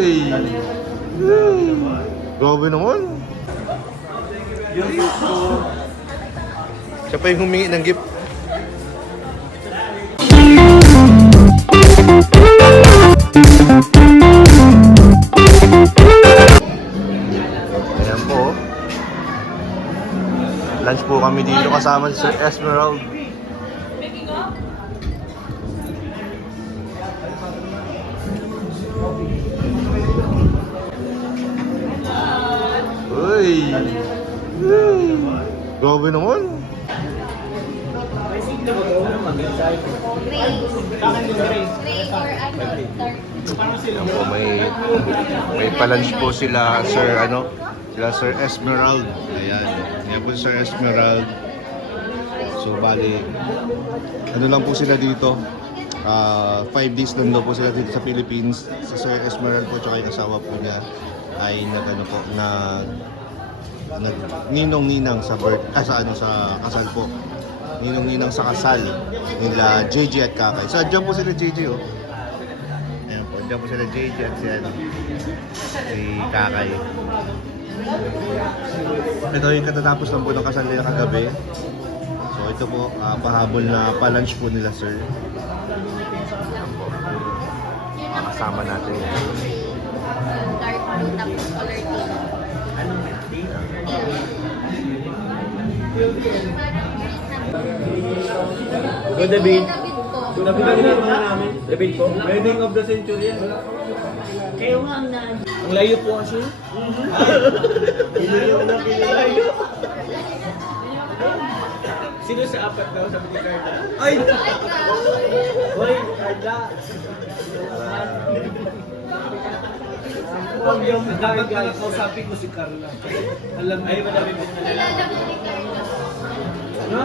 Uy! Grabe naman. Siya pa yung humingi ng gift. Ayan po. Lunch po kami dito kasama si Sir Esmerald. Uy! Grabe naman. Ako, may pa-lunch po sila Sir Esmerald. Ayan. Ayan po si Sir Esmerald. So bali ano lang po sila dito. 5 days lang daw po sila dito sa Philippines. Si Sir Esmerald po tsaka yung asawa po niya ay ninong-ninang sa kasal po. Ninong-ninang sa kasal nila JJ at Kakay. So dyan po sila JJ oh. Ayan po, dyan po sila JJ at si Kakay. Ito yung katatapos lang po ng kasal nila kagabi. So ito po, pahabol na pa-lunch po nila sir. Ayan po. Makasama natin. Dark blue tapos color pink. Anong tea? Good David. Nabigaw na namin. David po. Wedding of the century yan. Kayo nga ang naan. Ang layo po kasi. Kinilayo na kinilayo. Sino sa apat daw? Sabi ni Carla. Ay! Hoy, Carla. Dapat pala kausapin ko si Carla. Alam mo. Ay, madami po. Kilala mo ni Carla. Ano?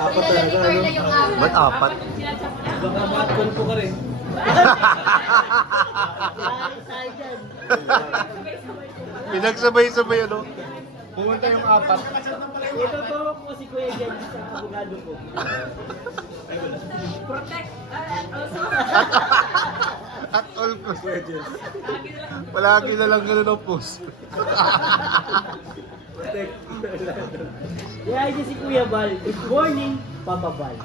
Apat Kilala ni talaga, Carla ano? yung apat. Ba't apat? Baka matkon po ka rin. Pinagsabay-sabay ano? Pumunta yung apat. Ito to po si Kuya Jen sa abogado ko. Protect. At all cost. Palagi na lang ganun ang post. Kaya yun si Kuya Bal. Good morning, Papa Bal.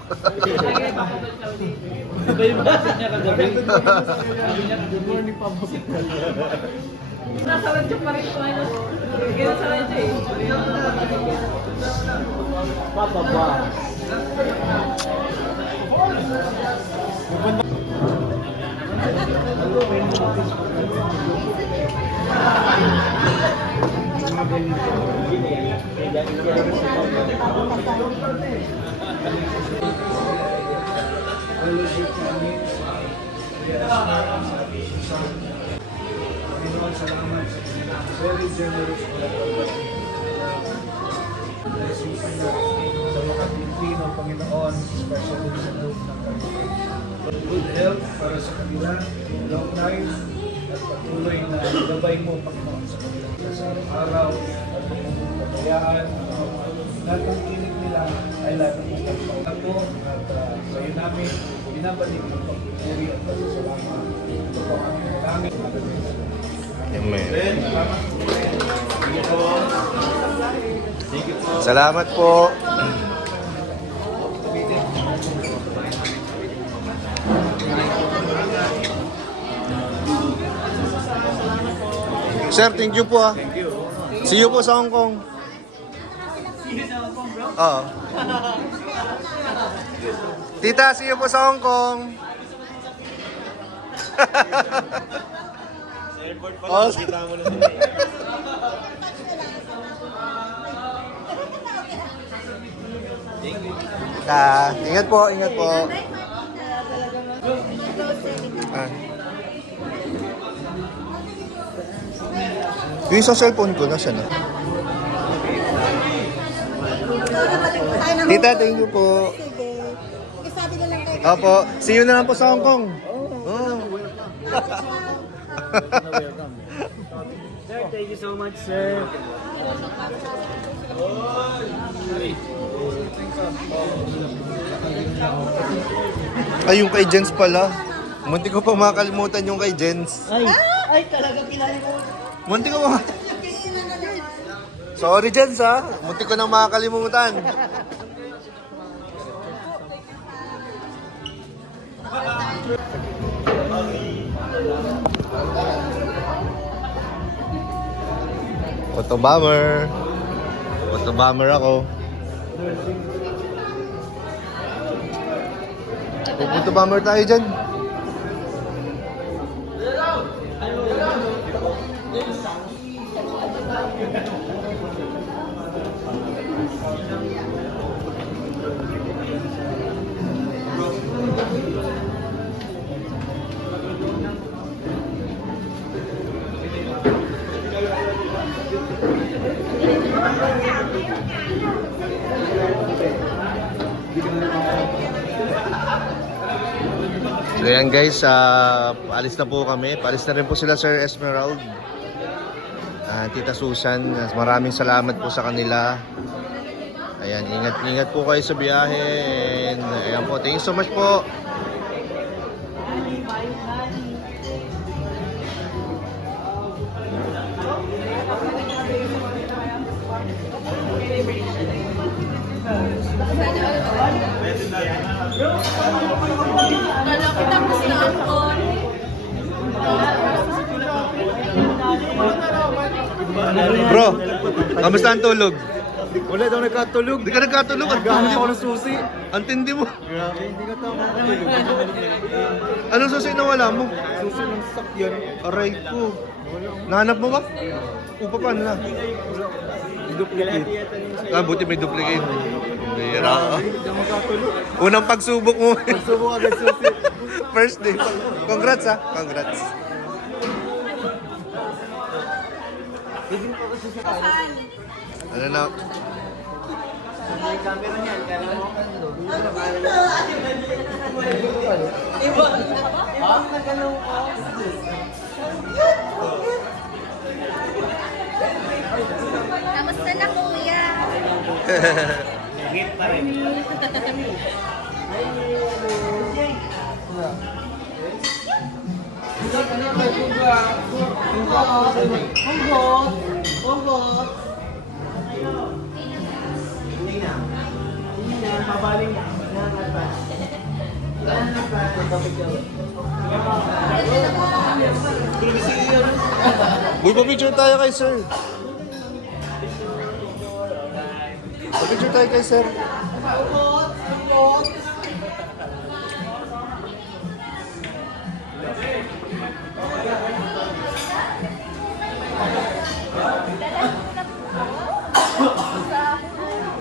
Iba yung message niya kagabi. Sabi niya, good morning, Papa Bal. Nasa radyo pa rin po ano. Ganun sa radyo eh. Papa Bal. Panginoon, salamat. Very generous na blessings na sa mga Pilipino, Panginoon, especially sa loob ng kanila. Good health para sa kanila, long life, at patuloy na gabay mo, Panginoon, sa kanila. Sa araw at kapayaan, lahat ng kinig nila ay lahat ng pagpapalala po at sa iyo namin, binabalik ang pagpupuri at pasasalamat. Ito po ang namin. Amen. Salamat po. Sir, thank you po ah. Thank you. See you po sa Hong Kong. Oo. Tita, see you po sa Hong Kong. Oh, Kita mo na sila. ingat po, ingat po. Ah. Yung sa cellphone ko, nasa na? Tita, thank you po. Isabi na lang kayo. Opo, see you na lang po sa Hong Kong. Oh. Sir, thank you so much, sir. Ay, yung kay Jens pala. Munti ko pa makalimutan yung kay Jens. Ay, Ay, talaga kinalimutan. Munti ko mga... Sorry, Jens, ha? Munti ko nang makakalimutan. Photobomber. Photobomber ako. Photobomber tayo dyan. So yan guys, paalis na po kami. Paalis na rin po sila Sir Esmerald, Tita Susan. Maraming salamat po sa kanila. Ayan, ingat po kayo sa biyahe. And ayan po, thank you so much po. Kala ko tapos na ako. Bro, kamusta ang tulog? Wala daw nagkatulog. Di ka nagkatulog. Ang Gahan tindi ako mo. ng susi. Ang tindi mo. Grabe, hindi ka tama makatulog. Anong susi na wala mo? Susi ng sakyan. Aray ko. Nahanap mo ba? Upa pa na. Duplicate. Buti may duplicate. Bira ka. Hindi ka makatulog. Unang pagsubok mo. Subok agad susi. First day. Congrats ha. Congrats. Ano na? May camera niyan, kaya mo. Kamusta na kuya? Hit pa rin. Uy, pa-picture tayo kay sir. Pa-picture tayo kay sir.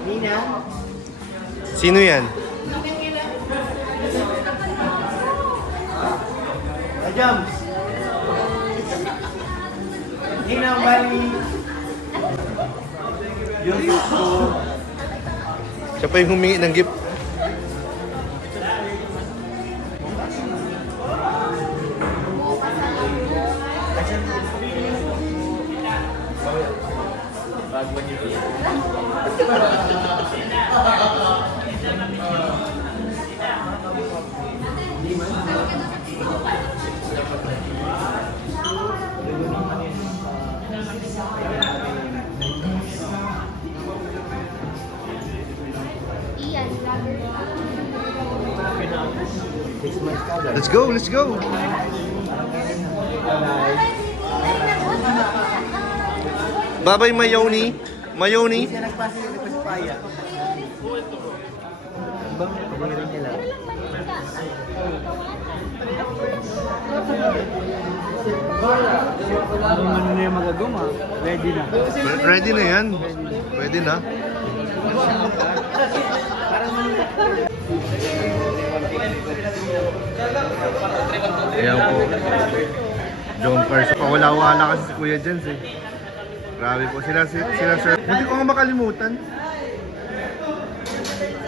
Nina? Sino yan? Ajams! Nina, bali. Yung gusto. Siya pa yung humingi ng gift. Ian, vlogger. Let's go, let's go. Babay Mayoni. Mayoni. Siya nagpasipaya. Bang, pabalirin nila. Kung ano na yung magagawa, ready na. Ready na yan. Pwede na. Ayan po. Jumper. So, pawala-wala kasi si Kuya Jens eh. Grabe po. Sila sir. Hindi ko nga makalimutan.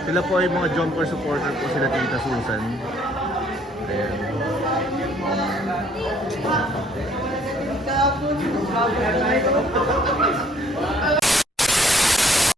Sila po ay mga jumper supporter po sila Tita Susan. Ayan.